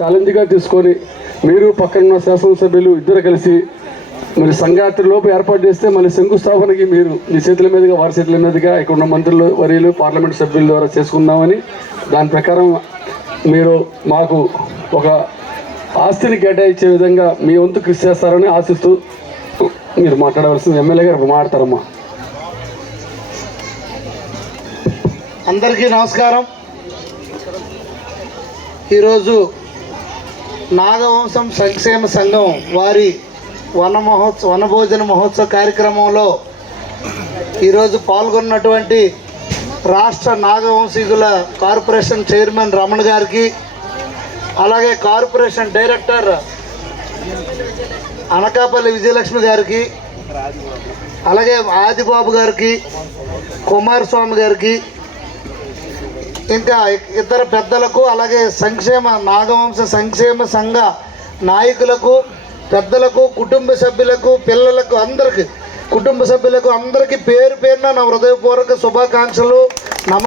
ఛాలెంజ్గా తీసుకొని మీరు పక్కన శాసనసభ్యులు ఇద్దరు కలిసి మరి సంఘాత్రి లోపు ఏర్పాటు చేస్తే మళ్ళీ శంకుస్థాపనకి మీరు మీ చేతుల మీదుగా వారి చేతుల మీదుగా ఇక్కడ ఉన్న మంత్రులు వర్యులు పార్లమెంట్ సభ్యుల ద్వారా చేసుకుందామని దాని ప్రకారం మీరు మాకు ఒక ఆస్తిని కేటాయించే విధంగా మీ వంతు కృషి చేస్తారని ఆశిస్తూ మీరు మాట్లాడవలసింది. ఎమ్మెల్యే గారు మాట్లాడతారమ్మా. అందరికీ నమస్కారం. ఈరోజు నాగవంశం సంక్షేమ సంఘం వారి వనభోజన మహోత్సవ కార్యక్రమంలో ఈరోజు పాల్గొన్నటువంటి రాష్ట్ర నాగవంశీకుల కార్పొరేషన్ చైర్మన్ రమణ గారికి, అలాగే కార్పొరేషన్ డైరెక్టర్ అనకాపల్లి విజయలక్ష్మి గారికి, అలాగే ఆదిబాబు గారికి, కుమారస్వామి గారికి, ఇంకా ఇతర పెద్దలకు, అలాగే నాగవంశ సంక్షేమ సంఘ నాయకులకు, పెద్దలకు, కుటుంబ సభ్యులకు, పిల్లలకు, కుటుంబ సభ్యులకు అందరికీ పేరు పేరున నా హృదయపూర్వక శుభాకాంక్షలు.